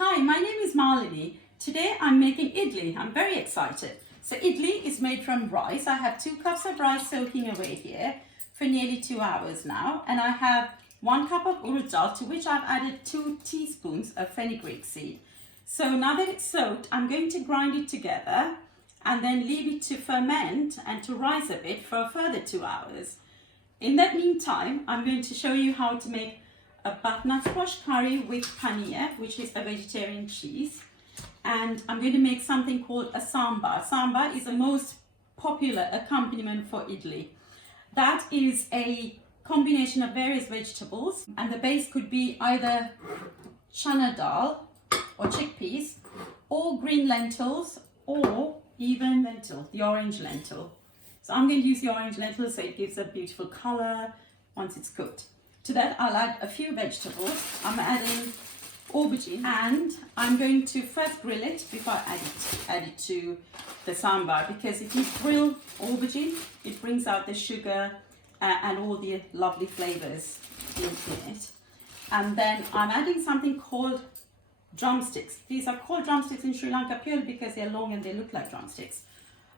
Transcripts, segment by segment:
Hi, my name is Malini. Today I'm making idli. I'm very excited. So idli is made from rice. I have 2 cups of rice soaking away here for nearly 2 hours now. And I have 1 cup of urad dal, to which I've added 2 teaspoons of fenugreek seed. So now that it's soaked, I'm going to grind it together and then leave it to ferment and to rise a bit for a further 2 hours. In that meantime, I'm going to show you how to make a butternut squash curry with paneer, which is a vegetarian cheese. And I'm going to make something called a sambar. Sambar is the most popular accompaniment for idli. That is a combination of various vegetables, and the base could be either chana dal or chickpeas, or green lentils, or even lentil, the orange lentil. So I'm going to use the orange lentil so it gives a beautiful color once it's cooked. To that I'll add a few vegetables. I'm adding aubergine, and I'm going to first grill it before I add it to the sambar, because if you grill aubergine, it brings out the sugar and all the lovely flavors in it. And then I'm adding something called drumsticks. These are called drumsticks in Sri Lanka purely because they're long and they look like drumsticks.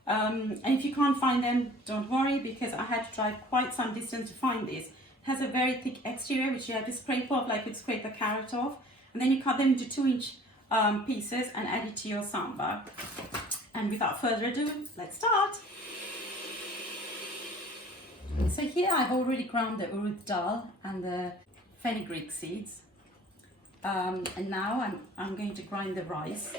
And if you can't find them, don't worry, because I had to drive quite some distance to find this. It has a very thick exterior which you have to scrape off like you'd scrape a carrot off, and then you cut them into 2-inch pieces and add it to your sambar. And without further ado, let's start. So here I've already ground the urad dal and the fenugreek seeds, and now I'm going to grind the rice.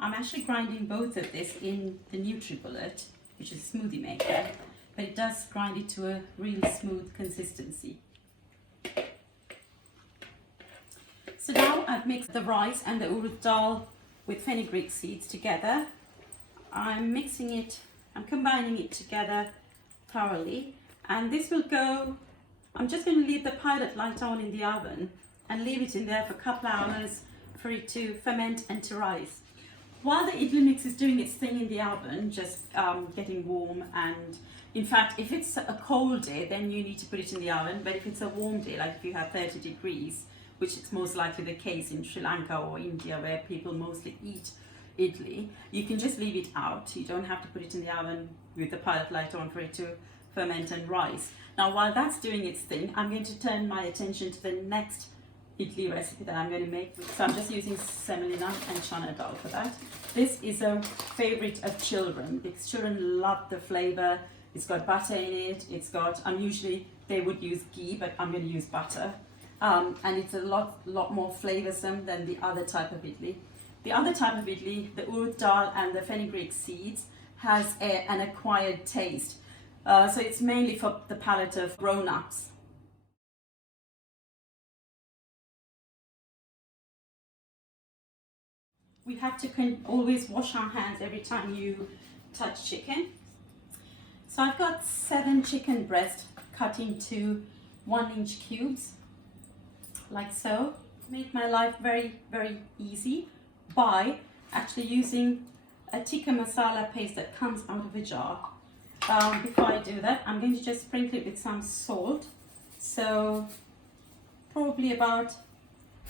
I'm actually grinding both of this in the NutriBullet, which is a smoothie maker, but it does grind it to a real smooth consistency. So now I've mixed the rice and the urad dal with fenugreek seeds together. I'm combining it together thoroughly, and this will go, I'm just going to leave the pilot light on in the oven and leave it in there for a couple of hours for it to ferment and to rise. While the idli mix is doing its thing in the oven, just getting warm, and in fact if it's a cold day then you need to put it in the oven, but if it's a warm day, like if you have 30 degrees, which is most likely the case in Sri Lanka or India where people mostly eat idli, you can just leave it out. You don't have to put it in the oven with the pilot light on for it to ferment and rise. Now while that's doing its thing, I'm going to turn my attention to the next idli recipe that I'm going to make. So I'm just using semolina and chana dal for that. This is a favorite of children because children love the flavor. It's got butter in it. Usually they would use ghee, but I'm going to use butter. And it's a lot more flavorsome than the other type of idli. The other type of idli, the urad dal and the fenugreek seeds, has an acquired taste. So it's mainly for the palate of grown-ups. We have to always wash our hands every time you touch chicken. So I've got 7 chicken breasts cut into 1-inch cubes, like so. Make my life very, very easy by actually using a tikka masala paste that comes out of a jar. Before I do that, I'm going to just sprinkle it with some salt. So probably about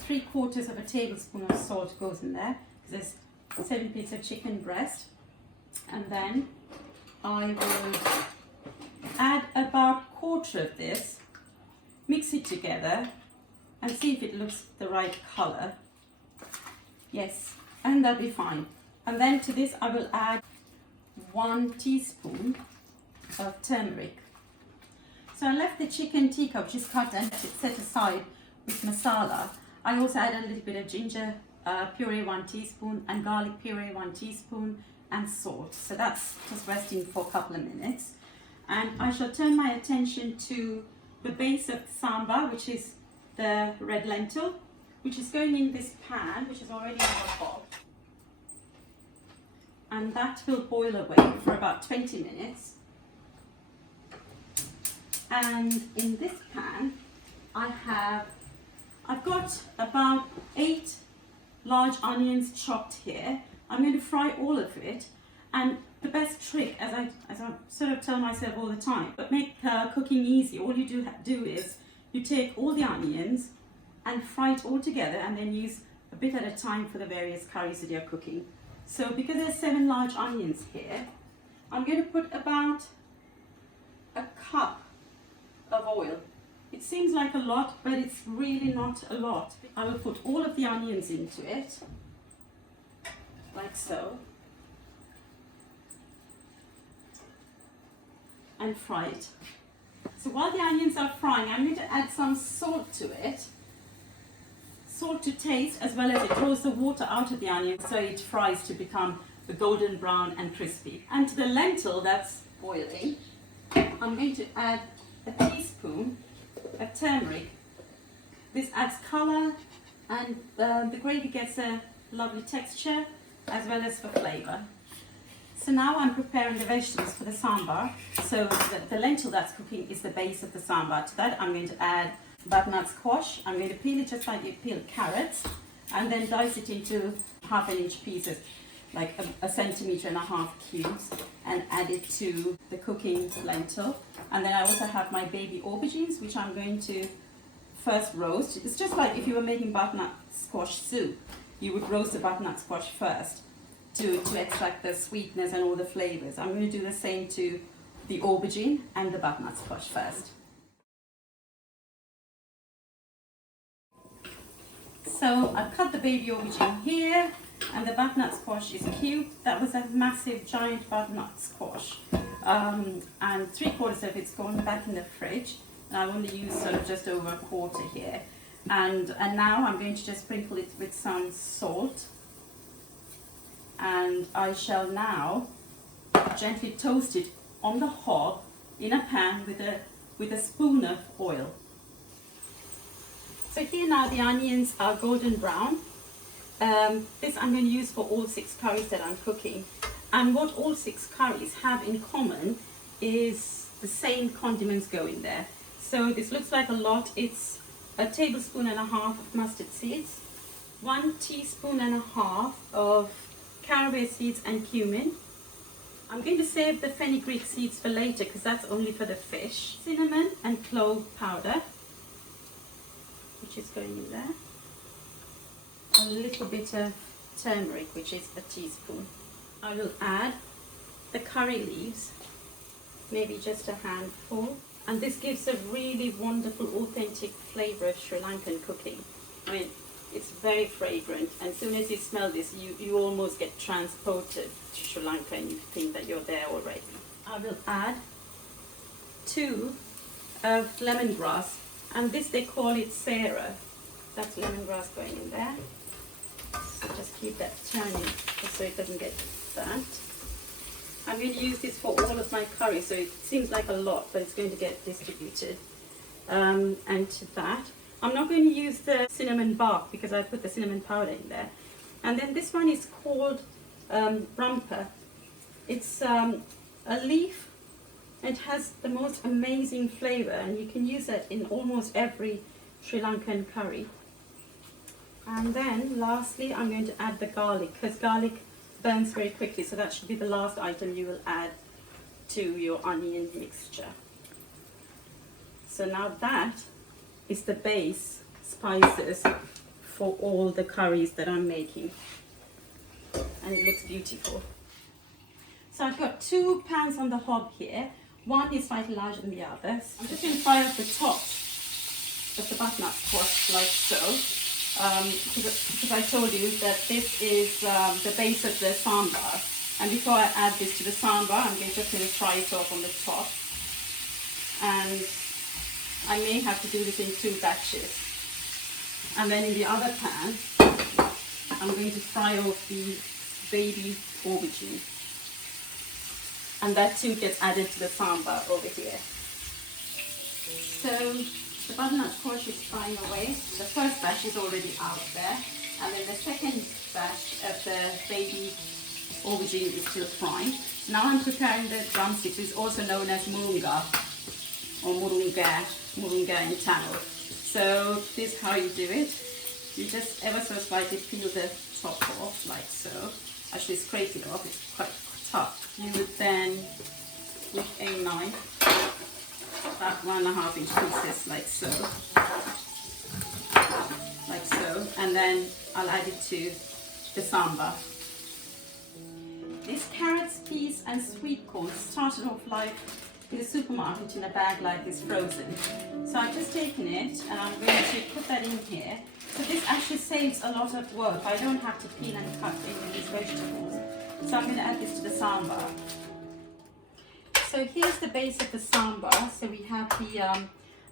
3/4 of a tablespoon of salt goes in there. There's 7 pieces of chicken breast, and then I will add about 1/4 of this, mix it together and see if it looks the right color. Yes, and that'll be fine. And then to this I will add 1 teaspoon of turmeric. So I left the chicken tikka, which is cut and set aside with masala. I also add a little bit of ginger puree 1 teaspoon and garlic puree 1 teaspoon and salt. So that's just resting for a couple of minutes. And I shall turn my attention to the base of the sambar, which is the red lentil, which is going in this pan, which is already on the hob. And that will boil away for about 20 minutes. And in this pan, I've got about 8 large onions chopped here. I'm going to fry all of it, and the best trick, as I sort of tell myself all the time, but make cooking easy, all you do is you take all the onions and fry it all together, and then use a bit at a time for the various curries that you're cooking. So because there's 7 large onions here, I'm going to put about a cup of oil. It seems like a lot, but it's really not a lot. I will put all of the onions into it, like so, and fry it. So while the onions are frying, I'm going to add some salt to it. Salt to taste, as well as it draws the water out of the onion so it fries to become the golden brown and crispy. And to the lentil that's boiling, I'm going to add a teaspoon of turmeric. This adds color, and the gravy gets a lovely texture as well as for flavor. So now I'm preparing the vegetables for the sambar. So the lentil that's cooking is the base of the sambar. To that I'm going to add butternut squash. I'm going to peel it just like you peel carrots, and then dice it into 1/2 inch pieces, like a 1.5 centimeter cubes, and add it to the cooking lentil. And then I also have my baby aubergines, which I'm going to first roast. It's just like if you were making butternut squash soup, you would roast the butternut squash first to extract the sweetness and all the flavors. I'm going to do the same to the aubergine and the butternut squash first. So I've cut the baby aubergine here, and the butternut squash is cubed. That was a massive giant butternut squash, and 3/4 of it's gone back in the fridge, and I've only used sort of just over 1/4 here. And now I'm going to just sprinkle it with some salt, and I shall now gently toast it on the hob in a pan with a spoon of oil. So here now the onions are golden brown. This I'm going to use for all 6 curries that I'm cooking. And what all 6 curries have in common is the same condiments go in there. So this looks like a lot. It's 1.5 tablespoons of mustard seeds, 1.5 teaspoons of caraway seeds and cumin. I'm going to save the fenugreek seeds for later because that's only for the fish. Cinnamon and clove powder, which is going in there. A little bit of turmeric, which is 1 teaspoon. I will add the curry leaves, maybe just a handful. And this gives a really wonderful, authentic flavor of Sri Lankan cooking. I mean, it's very fragrant, and as soon as you smell this, you almost get transported to Sri Lanka and you think that you're there already. I will add 2 of lemongrass, and this they call it Sarah. That's lemongrass going in there. So just keep that turning so it doesn't get burnt. I'm going to use this for all of my curry, so it seems like a lot, but it's going to get distributed. And to that, I'm not going to use the cinnamon bark because I put the cinnamon powder in there. And then this one is called rumpa. It's a leaf. It has the most amazing flavor, and you can use it in almost every Sri Lankan curry. And then lastly, I'm going to add the garlic, because garlic burns very quickly, so that should be the last item you will add to your onion mixture. So now that is the base spices for all the curries that I'm making, and it looks beautiful. So I've got 2 pans on the hob here. One is slightly larger than the other. I'm just going to fry up the top of the butternut squash like so. Because I told you that this is the base of the sambar, and before I add this to the sambar, I'm just going to fry it off on the top, and I may have to do this in 2 batches. And then in the other pan, I'm going to fry off the baby aubergine, and that too gets added to the sambar over here. So the butternut squash is frying away. The first batch is already out there, and then the second batch of the baby aubergine is still frying. Now I'm preparing the drumsticks, which is also known as murunga or murunga in Tamil. So this is how you do it. You just ever so slightly peel the top off like so. Actually scrape it off, it's quite tough. You would then, with a knife, about 1.5 inch pieces like so. like so, and then I'll add it to the sambar. These carrots, peas and sweet corn started off like in the supermarket in a bag like this, frozen. So I've just taken it and I'm going to put that in here. So this actually saves a lot of work. I don't have to peel and cut any of these vegetables. So I'm going to add this to the sambar. So here's the base of the sambar. So we have the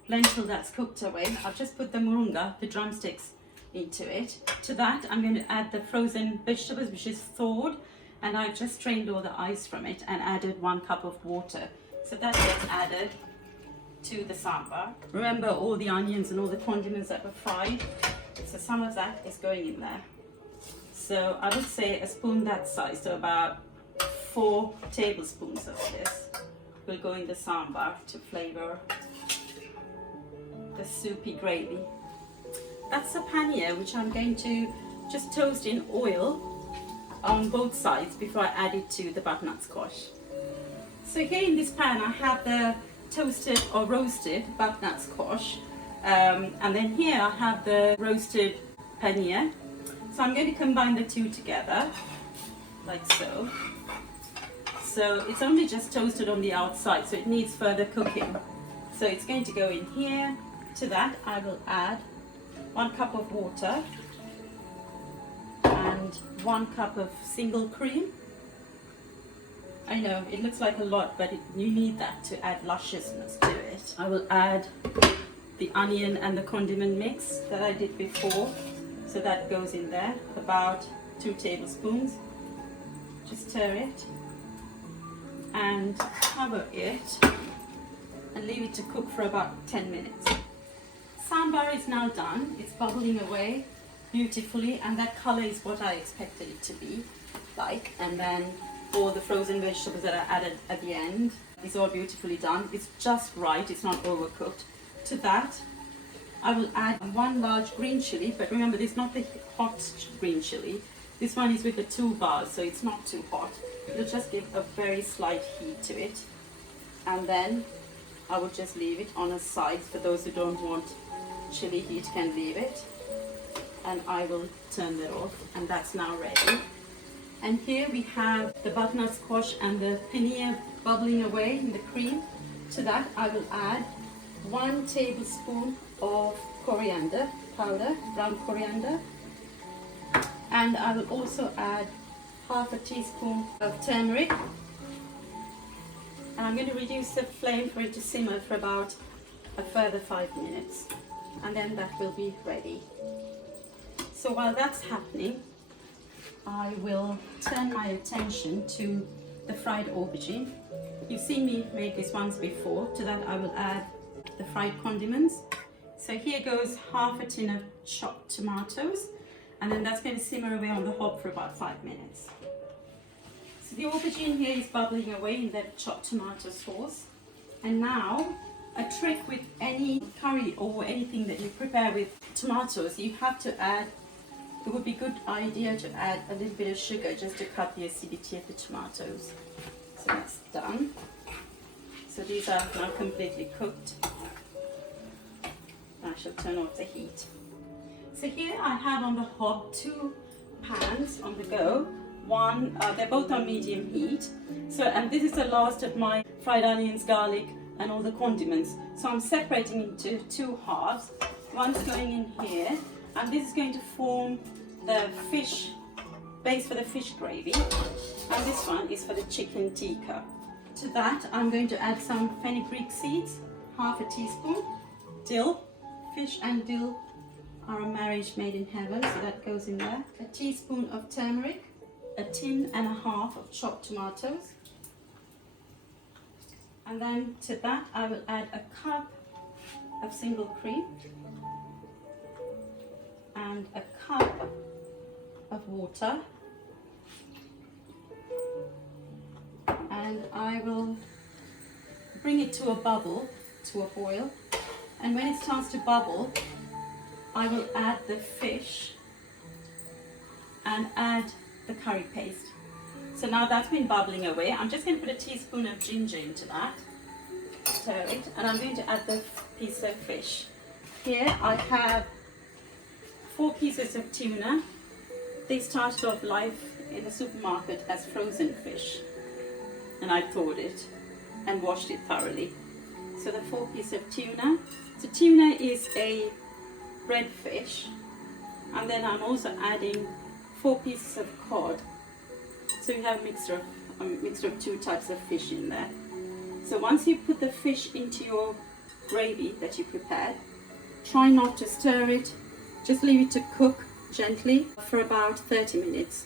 lentil that's cooked away. I've just put the murunga, the drumsticks, into it. To that I'm going to add the frozen vegetables, which is thawed, and I've just strained all the ice from it and added 1 cup of water. So that gets added to the sambar. Remember all the onions and all the condiments that were fried? So some of that is going in there. So I would say a spoon that size, so about 4 tablespoons of this will go in the sambar to flavor the soupy gravy. That's the paneer, which I'm going to just toast in oil on both sides before I add it to the butternut squash. So here in this pan I have the toasted or roasted butternut squash, and then here I have the roasted paneer. So I'm going to combine the two together like so. So it's only just toasted on the outside, so it needs further cooking. So it's going to go in here. To that I will add 1 cup of water and 1 cup of single cream. I know it looks like a lot, but you need that to add lusciousness to it. I will add the onion and the condiment mix that I did before. So that goes in there, about 2 tablespoons. Just stir it and cover it and leave it to cook for about 10 minutes. Sambar is now done. It's bubbling away beautifully, and that color is what I expected it to be like. And then all the frozen vegetables that I added at the end is all beautifully done. It's just right, it's not overcooked. To that I will add 1 large green chili, but remember this is not the hot green chili. This one is with the 2 bars, so it's not too hot. It'll just give a very slight heat to it. And then I will just leave it on a side. For those who don't want chili heat can leave it. And I will turn that off, and that's now ready. And here we have the butternut squash and the paneer bubbling away in the cream. To that I will add 1 tablespoon of coriander powder, ground coriander. And I will also add half a teaspoon of turmeric. And I'm going to reduce the flame for it to simmer for about a further 5 minutes. And then that will be ready. So while that's happening, I will turn my attention to the fried aubergine. You've seen me make this once before. To that I will add the fried condiments. So here goes half a tin of chopped tomatoes, and then that's going to simmer away on the hob for about 5 minutes. So the aubergine here is bubbling away in that chopped tomato sauce. And now, a trick with any curry or anything that you prepare with tomatoes, you have to add, it would be a good idea to add a little bit of sugar just to cut the acidity of the tomatoes. So that's done. So these are now completely cooked. I shall turn off the heat. So here I have on the hob 2 pans on the go. One, they're both on medium heat. So, and this is the last of my fried onions, garlic, and all the condiments. So I'm separating into 2 halves. One's going in here, and this is going to form the fish base for the fish gravy, and this one is for the chicken tikka. To that I'm going to add some fenugreek seeds, half a teaspoon, dill. Fish and dill are a marriage made in heaven, so that goes in there. A teaspoon of turmeric, a tin and a half of chopped tomatoes, and then to that I will add a cup of single cream and a cup of water, and I will bring it to a bubble, to a boil. And when it starts to bubble, I will add the fish and add the curry paste. So now that's been bubbling away. I'm just going to put a teaspoon of ginger into that, stir it, and I'm going to add the piece of fish. Here I have 4 pieces of tuna. They started off life in the supermarket as frozen fish, and I thawed it and washed it thoroughly. So the 4 pieces of tuna. So tuna is a red fish, and then I'm also adding 4 pieces of cod. So you have a mixture of 2 types of fish in there. So once you put the fish into your gravy that you prepared, try not to stir it. Just leave it to cook gently for about 30 minutes.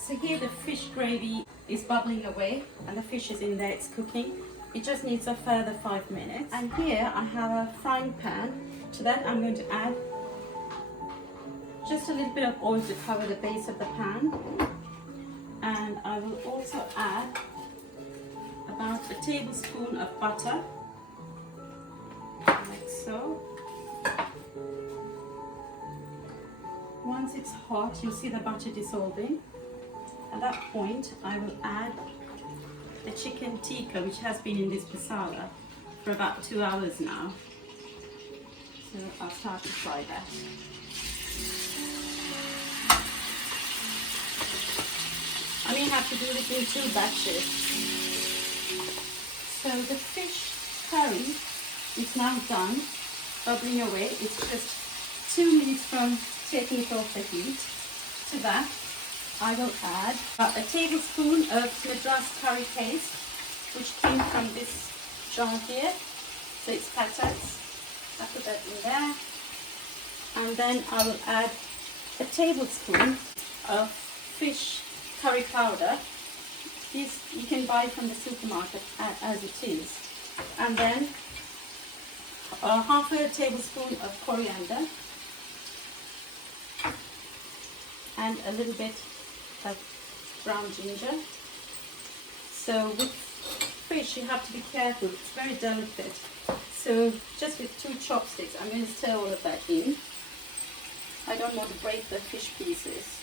So here the fish gravy is bubbling away and the fish is in there, it's cooking. It just needs a further 5 minutes. And here I have a frying pan. To that I'm going to add just a little bit of oil to cover the base of the pan. And I will also add about a tablespoon of butter, like so. Once it's hot, you'll see the butter dissolving. At that point, I will add the chicken tikka, which has been in this masala for about 2 hours now. So I'll start to fry that. I may have to do this in 2 batches. So the fish curry is now done, bubbling away. It's just 2 minutes from taking it off the heat. To that, I will add a tablespoon of Madras curry paste, which came from this jar here. So it's patats. I put that in there. And then I will add a tablespoon of fish curry powder. This you can buy from the supermarket as it is. And then half a tablespoon of coriander and a little bit of brown ginger. So with fish you have to be careful, it's very delicate. So just with 2 chopsticks I'm going to stir all of that in. I don't want to break the fish pieces.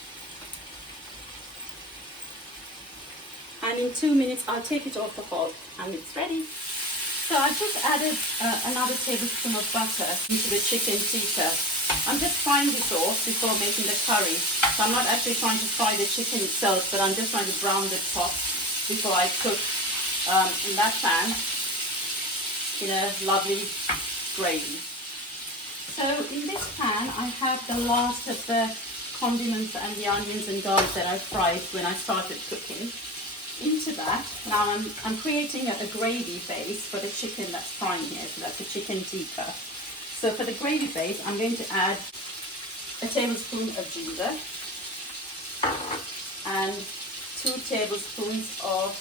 And in 2 minutes I'll take it off the hob and it's ready. So I just added another tablespoon of butter into the chicken tikka. I'm just frying this off before making the curry. So I'm not actually trying to fry the chicken itself, but I'm just trying to brown the top before I cook in that pan in a lovely gravy. So in this pan I have the last of the condiments and the onions and garlic that I fried when I started cooking. Into that, now I'm creating a gravy base for the chicken that's frying here, so that's a chicken tikka. So for the gravy base, I'm going to add a tablespoon of ginger and 2 tablespoons of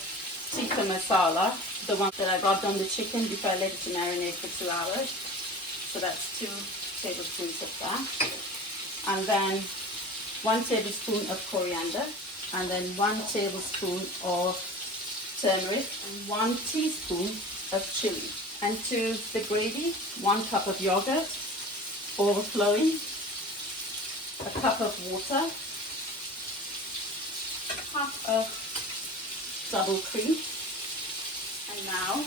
tikka masala, the one that I rubbed on the chicken before I let it to marinate for 2 hours. So that's 2 tablespoons of that. And then 1 tablespoon of coriander, and then 1 tablespoon of turmeric, and 1 teaspoon of chili. And to the gravy, 1 cup of yogurt, overflowing, a cup of water, half of double cream. And now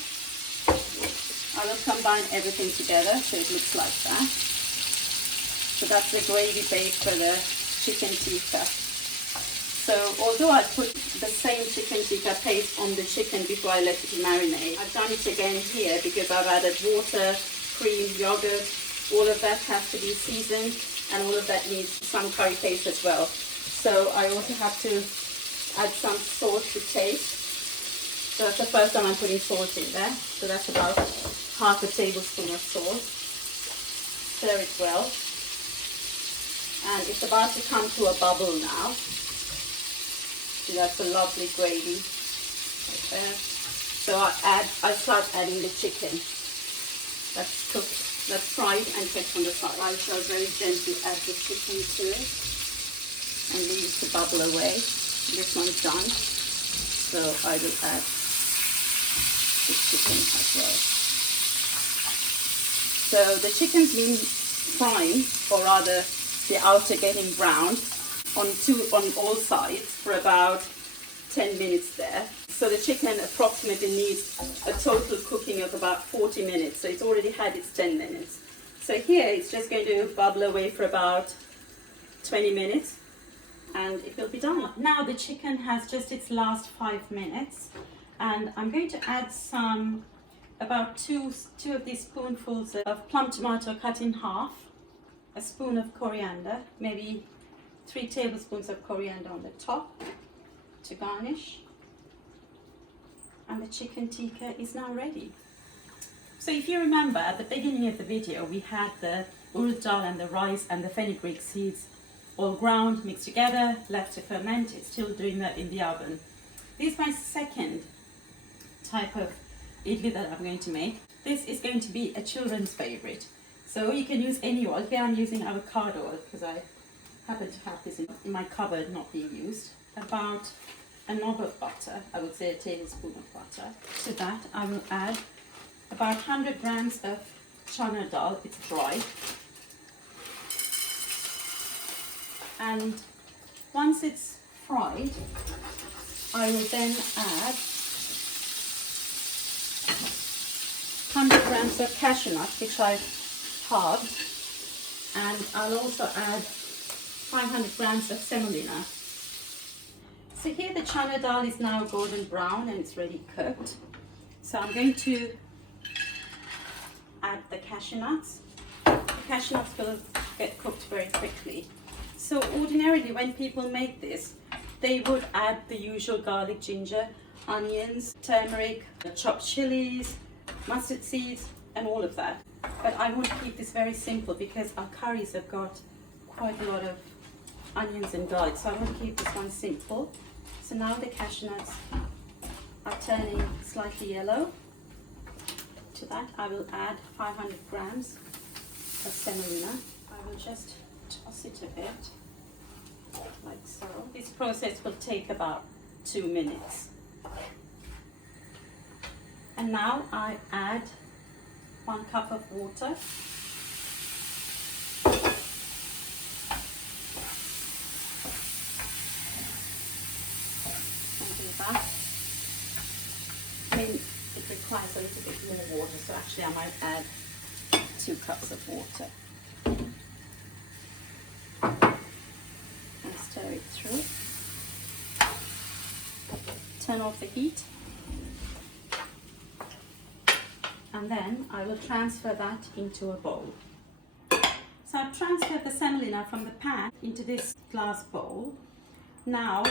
I will combine everything together so it looks like that. So that's the gravy base for the chicken tikka. So although I put the same chicken tikka paste on the chicken before I let it marinate, I've done it again here because I've added water, cream, yogurt. All of that has to be seasoned and all of that needs some curry paste as well. So I also have to add some salt to taste. So that's the first time I'm putting salt in there. So that's about half a tablespoon of salt. Stir it well. And it's about to come to a bubble now. So that's a lovely gravy right there. So I start adding the chicken that's cooked, that's fried and kept on the side. I shall very gently add the chicken to it and leave it to bubble away. This one's done. So I will add the chicken as well. So the chicken's been frying, or rather the outer getting brown, on all sides for about 10 minutes there. So the chicken approximately needs a total cooking of about 40 minutes. So it's already had its 10 minutes. So here it's just going to bubble away for about 20 minutes and it will be done. Now the chicken has just its last 5 minutes and I'm going to add about two of these spoonfuls of plum tomato cut in half, a spoon of coriander, maybe 3 tablespoons of coriander on the top to garnish, and the chicken tikka is now ready. So if you remember at the beginning of the video we had the urad dal and the rice and the fenugreek seeds all ground, mixed together, left to ferment. It's still doing that in the oven. This is my second type of idli that I'm going to make. This is going to be a children's favorite. So you can use any oil. Here I'm using avocado oil because I happen to have this in my cupboard not being used. About a knob of butter, I would say a tablespoon of butter. To that I will add about 100 grams of chana dal, it's dry. And once it's fried, I will then add 100 grams of cashew nuts, which I've halved, and I'll also add 500 grams of semolina. So here the chana dal is now golden brown and it's ready cooked. So I'm going to add the cashew nuts. The cashew nuts will get cooked very quickly. So ordinarily when people make this, they would add the usual garlic, ginger, onions, turmeric, chopped chilies, mustard seeds and all of that. But I want to keep this very simple because our curries have got quite a lot of onions and garlic. So I want to keep this one simple. So now the cashew nuts are turning slightly yellow. To that I will add 500 grams of semolina. I will just toss it a bit, like so. This process will take about 2 minutes. And now I add 1 cup of water. And do that. I mean, it requires a little bit more water, so actually I might add 2 cups of water. And stir it through. Turn off the heat. And then I will transfer that into a bowl. So I've transferred the semolina from the pan into this glass bowl. Now,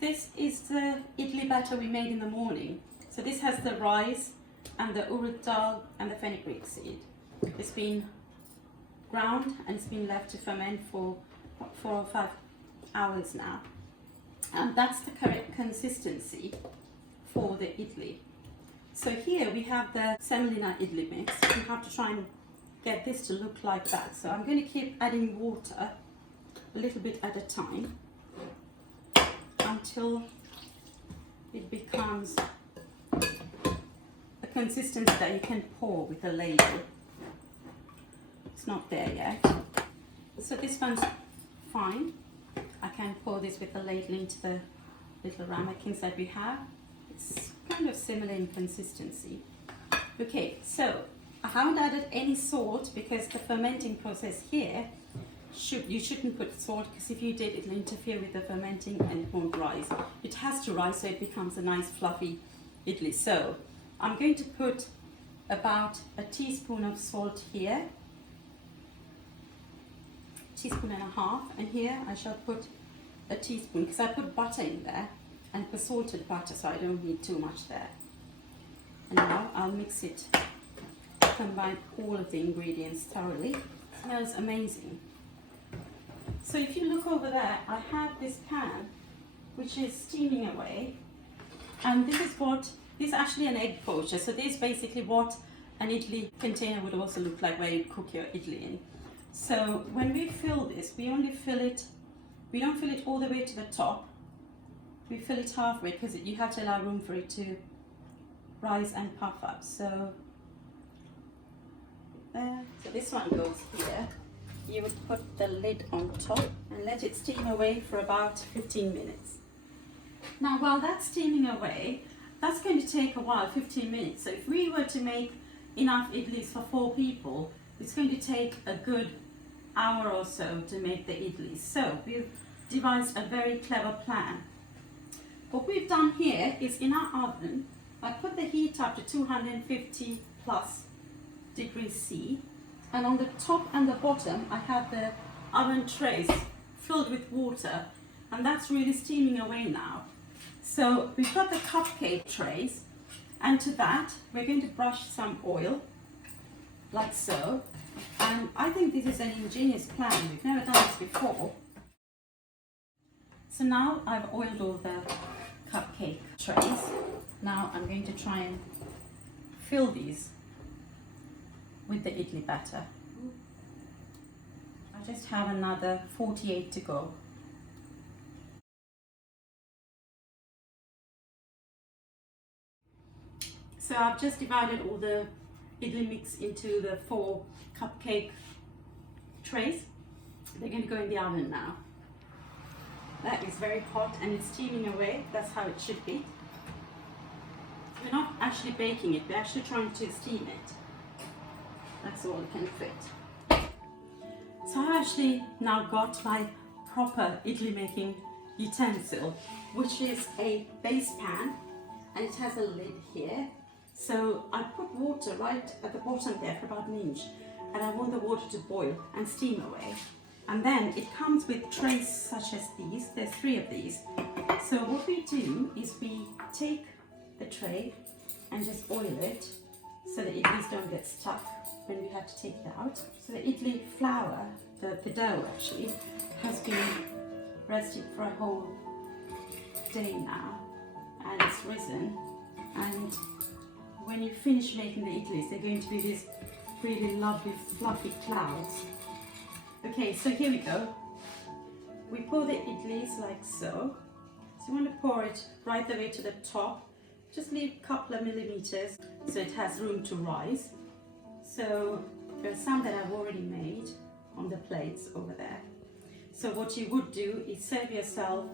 this is the idli batter we made in the morning. So this has the rice and the urad dal and the fenugreek seed. It's been ground and it's been left to ferment for 4 or 5 hours now. And that's the correct consistency for the idli. So here we have the semolina idli mix. You have to try and get this to look like that. So I'm going to keep adding water a little bit at a time until it becomes a consistency that you can pour with a ladle. It's not there yet. So this one's fine. I can pour this with a ladle into the little ramekins that we have. It's kind of similar in consistency. Okay, so I haven't added any salt because the fermenting process here, you shouldn't put salt because if you did, it'll interfere with the fermenting and it won't rise. It has to rise so it becomes a nice fluffy idli. So I'm going to put about a teaspoon of salt here, teaspoon and a half, and here I shall put a teaspoon because I put butter in there and the salted butter, so I don't need too much there. And now I'll mix it, combine all of the ingredients thoroughly. It smells amazing. So if you look over there, I have this pan which is steaming away, and this is actually an egg poacher. So this is basically what an idli container would also look like, where you cook your idli in. So when we fill this, we don't fill it all the way to the top. We fill it halfway because you have to allow room for it to rise and puff up. So there. So this one goes here. You would put the lid on top and let it steam away for about 15 minutes. Now while that's steaming away, that's going to take a while, 15 minutes. So if we were to make enough idlis for 4 people, it's going to take a good hour or so to make the idlis. So we've devised a very clever plan. What we've done here is in our oven, I put the heat up to 250 plus degrees C, and on the top and the bottom I have the oven trays filled with water, and that's really steaming away now. So we've got the cupcake trays, and to that we're going to brush some oil like so, and I think this is an ingenious plan. We've never done this before. So now I've oiled all the cupcake trays. Now I'm going to try and fill these with the idli batter. I just have another 48 to go. So I've just divided all the idli mix into the 4 cupcake trays. They're going to go in the oven now. That is very hot and it's steaming away. That's how it should be. We're not actually baking it, we're actually trying to steam it. That's all it can fit. So I actually now got my proper idli making utensil, which is a base pan, and it has a lid here. So I put water right at the bottom there for about an inch, and I want the water to boil and steam away. And then it comes with trays such as these. There's 3 of these. So what we do is we take the tray and just oil it so the idlis don't get stuck when we have to take it out. So the idli flour, the dough actually, has been resting for a whole day now, and it's risen. And when you finish making the idlis, they're going to be these really lovely fluffy clouds. Okay, so here we go. We pour the idlis like so. So you want to pour it right the way to the top. Just leave a couple of millimeters so it has room to rise. So there's some that I've already made on the plates over there. So what you would do is serve yourself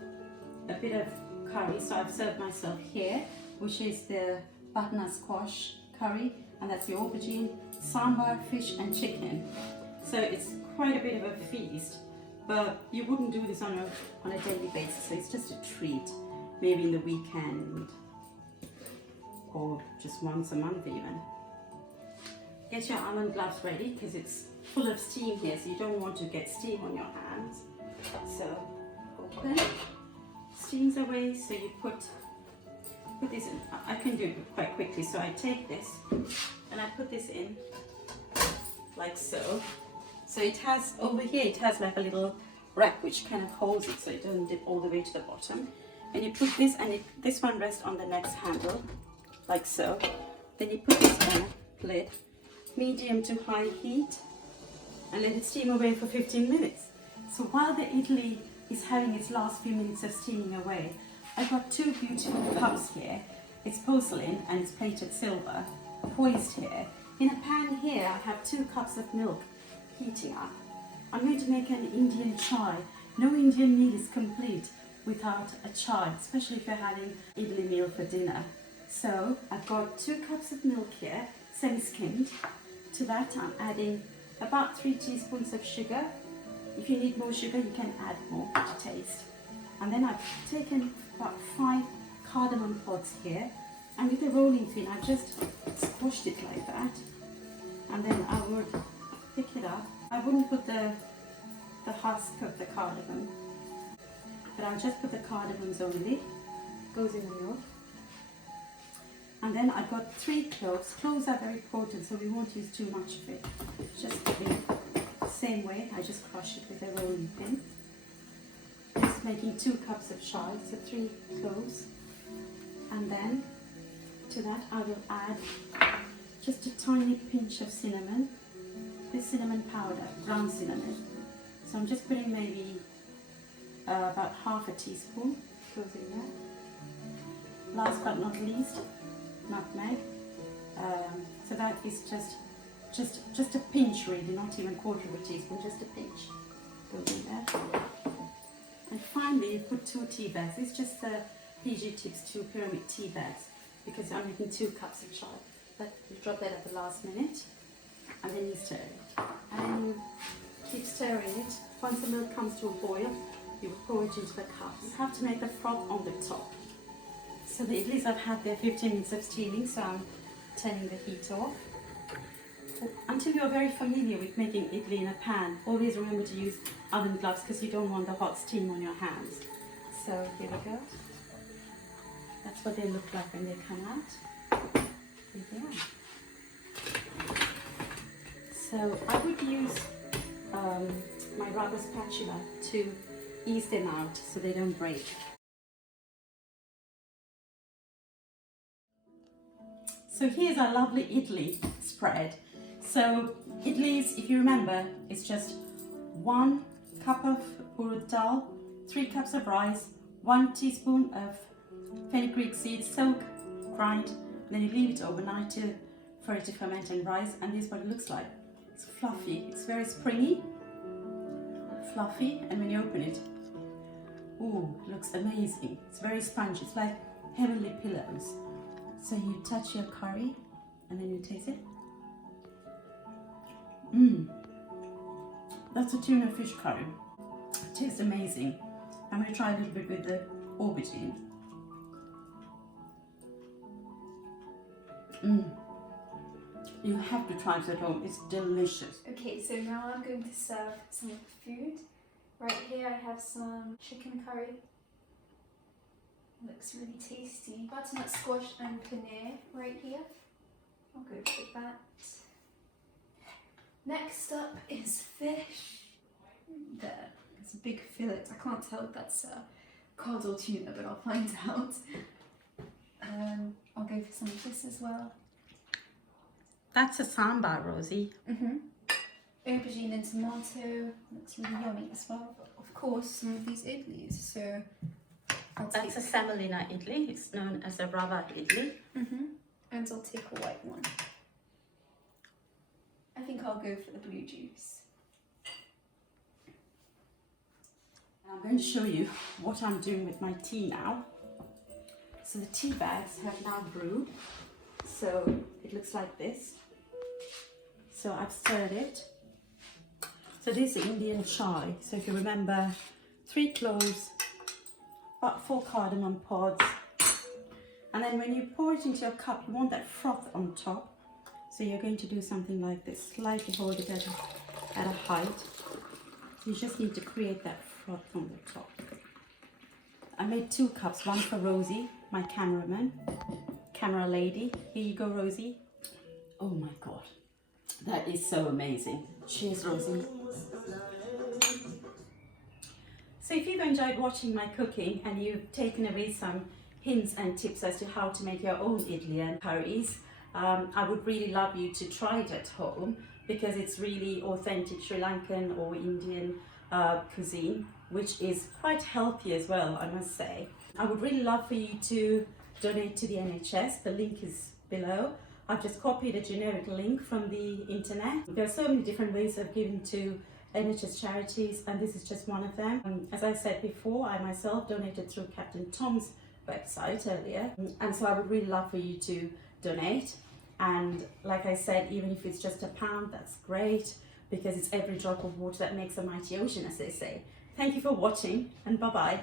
a bit of curry. So I've served myself here, which is the butternut squash curry, and that's the aubergine, sambar, fish and chicken. So it's quite a bit of a feast, but you wouldn't do this on a daily basis, so it's just a treat, maybe in the weekend or just once a month even. Get your almond gloves ready because it's full of steam here, so you don't want to get steam on your hands. So open, steams away, so you put this in. I can do it quite quickly, so I take this and I put this in like so. So it has, over here it has like a little rack which kind of holds it so it doesn't dip all the way to the bottom. And you put this, and this one rests on the next handle, like so. Then you put this on a lid, medium to high heat, and let it steam away for 15 minutes. So while the idli is having its last few minutes of steaming away, I've got 2 beautiful cups here. It's porcelain and it's plated silver, poised here. In a pan here I have 2 cups of milk heating up. I'm going to make an Indian chai. No Indian meal is complete without a chai, especially if you're having idli meal for dinner. So I've got 2 cups of milk here, semi-skimmed. To that I'm adding about 3 teaspoons of sugar. If you need more sugar, you can add more to taste. And then I've taken about 5 cardamom pods here, and with a rolling pin I've just squashed it like that. And then I would pick it up. I wouldn't put the husk of the cardamom, but I'll just put the cardamoms only. Goes in the milk. And then I've got 3 cloves. Cloves are very potent, so we won't use too much of it. Just the same way, I just crush it with a rolling pin. Just making 2 cups of chai, so 3 cloves. And then to that I will add just a tiny pinch of cinnamon. This cinnamon powder, ground cinnamon. So I'm just putting maybe about half a teaspoon, goes in there. Last but not least, nutmeg. So that is just a pinch really, not even 1/4 of a teaspoon, just a pinch goes in there. And finally you put 2 tea bags. It's just the PG Tips 2 pyramid tea bags because I'm making 2 cups of chai. But you drop that at the last minute. and then you stir it. And then you keep stirring it. Once the milk comes to a boil, you pour it into the cup. You have to make the froth on the top. So the idlis have had their 15 minutes of steaming, so I'm turning the heat off. Until you're very familiar with making idli in a pan, always remember to use oven gloves because you don't want the hot steam on your hands. So here we go. That's what they look like when they come out. Here they are. So I would use my rubber spatula to ease them out so they don't break. So here's our lovely idli spread. So idlis, if you remember, is just 1 cup of urad dal, 3 cups of rice, 1 teaspoon of fenugreek seeds, soak, grind, then you leave it overnight for it to ferment and rise, and this is what it looks like. It's fluffy, it's very springy, fluffy, and when you open it, ooh, it looks amazing. It's very spongy, it's like heavenly pillows. So you touch your curry and then you taste it. That's a tuna fish curry. It tastes amazing. I'm going to try a little bit with the aubergine. You have to try it at home. It's delicious. Okay, so now I'm going to serve some food. Right here I have some chicken curry. Looks really tasty. Butternut squash and paneer right here. I'll go with that. Next up is fish. There, it's a big fillet. I can't tell if that's cod or tuna, but I'll find out. I'll go for some of this as well. That's a sambar, Rosie. Aubergine and tomato. Looks really yummy as well. But of course, some of these idlis. So That's a semolina idli. It's known as a rava idli. And I'll take a white one. I think I'll go for the blue juice. I'm going to show you what I'm doing with my tea now. So the tea bags have now brewed. So it looks like this. So I've stirred it. So this is Indian chai. So if you remember, 3 cloves, about 4 cardamom pods. And then when you pour it into your cup, you want that froth on top. So you're going to do something like this, slightly hold it at a height. So you just need to create that froth on the top. I made 2 cups, one for Rosie, my camera lady. Here you go, Rosie. Oh my God, that is so amazing. Cheers, Rosie. So if you've enjoyed watching my cooking and you've taken away some hints and tips as to how to make your own idli and curries, I would really love you to try it at home because it's really authentic Sri Lankan or Indian cuisine, which is quite healthy as well, I must say. I would really love for you to donate to the NHS. The link is below. I've just copied a generic link from the internet. There are so many different ways of giving to NHS charities, and this is just one of them. As I said before, I myself donated through Captain Tom's website earlier, and so I would really love for you to donate. And like I said, even if it's just £1, that's great, because it's every drop of water that makes a mighty ocean, as they say. Thank you for watching, and bye-bye.